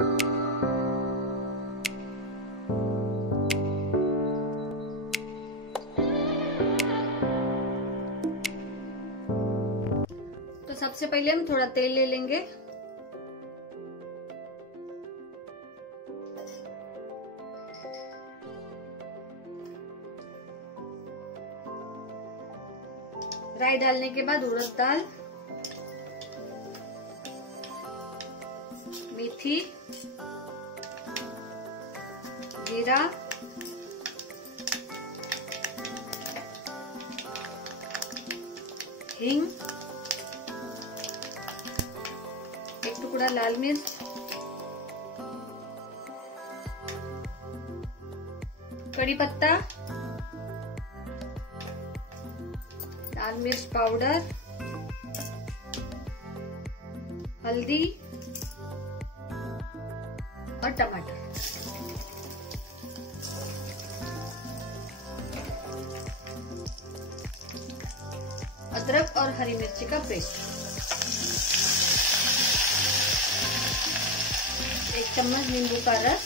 तो सबसे पहले हम थोड़ा तेल ले लेंगे। राई डालने के बाद उड़द दाल, मेथी, जीरा, हिंग, एक टुकड़ा लाल मिर्च, कड़ी पत्ता, लाल मिर्च पाउडर, हल्दी और टमाटर। अदरक और हरी मिर्ची का पेस्ट, 1 चम्मच नींबू का रस,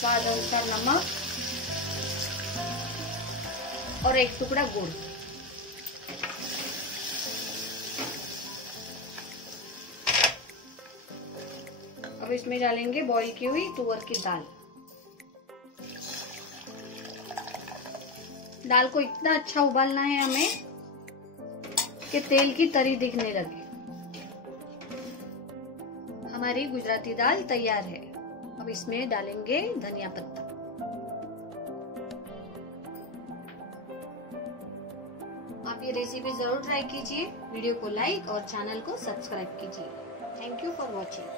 स्वाद अनुसार नमक और 1 टुकड़ा गुड़। अब इसमें डालेंगे बॉईल की हुई तुअर की दाल। दाल को इतना अच्छा उबालना है हमें कि तेल की तरी दिखने लगे। हमारी गुजराती दाल तैयार है। अब इसमें डालेंगे धनिया पत्ता। आप ये रेसिपी जरूर ट्राई कीजिए। वीडियो को लाइक और चैनल को सब्सक्राइब कीजिए। Thank you for watching.